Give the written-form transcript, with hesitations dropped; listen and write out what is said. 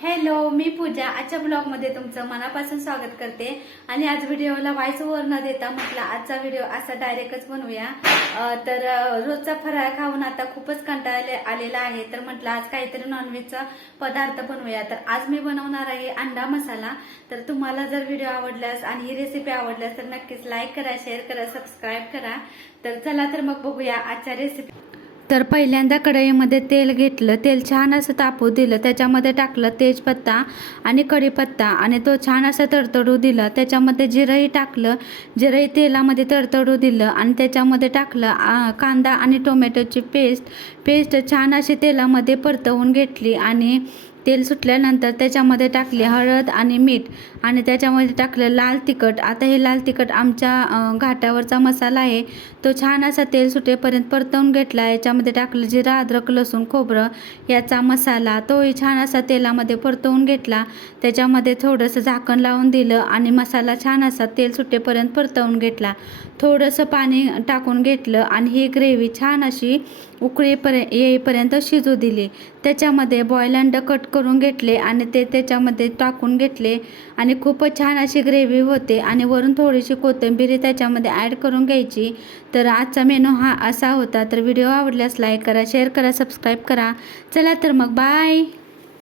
Hello, मी पूजा. आजच्या ब्लॉगमध्ये तुमचं मनापासून स्वागत करते. आणि आज व्हिडिओला व्हॉइस ओव्हर न देता म्हटलं आजचा व्हिडिओ असा डायरेक्टच बनवूया. तर रोजचा फराळ खाऊन आता खूपच कंटाळा आलेला आहे, तर म्हटलं आज काहीतरी नॉनव्हेजचा पदार्थ बनवूया. तर आज मी बनवणार आहे अंडा मसाला. तर तुम्हाला जर व्हिडिओ आवडल्यास आणि ही रेसिपी आवडल्यास तर नक्कीच लाईक करा, शेअर करा, सबस्क्राईब करा. तर चला तर मग बघूया आजच्या रेसिपी. तर पहिल्यांदा कढईमध्ये तेल घेतलं, तेल छान असं तापू दिलं, त्याच्यामध्ये टाकलं तेजपत्ता आणि कढीपत्ता आणि तो छान असं तडतडू दिला. त्याच्यामध्ये जिरंही टाकलं, जिरंही तेलामध्ये तडतडू दिलं आणि त्याच्यामध्ये टाकलं कांदा आणि टोमॅटोची पेस्ट छान अशी तेलामध्ये परतवून घेतली आणि तेल सुटल्यानंतर त्याच्यामध्ये टाकले हळद आणि मीठ आणि त्याच्यामध्ये टाकलं लाल तिखट. आता हे लाल तिखट आमच्या घाटावरचा मसाला आहे, तो छान असा तेल सुटेपर्यंत परतवून घेतला. याच्यामध्ये टाकलं जिरा, अद्रक, लसूण, खोबरं याचा मसाला, तोही छान असा तेलामध्ये परतवून घेतला. त्याच्यामध्ये थोडंसं झाकण लावून दिलं आणि मसाला छान असा तेल सुटेपर्यंत परतवून घेतला. थोडंसं पाणी टाकून घेतलं आणि ही ग्रेव्ही छान अशी येईपर्यंत शिजू दिली. त्याच्यामध्ये बॉईल अंड कट करून घेतले आणि ते त्याच्यामध्ये टाकून घेतले आणि खूपच छान अशी ग्रेव्ही होते. आणि वरून थोडीशी कोथिंबीर त्याच्यामध्ये ॲड करून घ्यायची. तर आजचा मेनू हा असा होता. तर व्हिडिओ आवडल्यास लाईक करा, शेअर करा, सबस्क्राईब करा. चला तर मग बाय.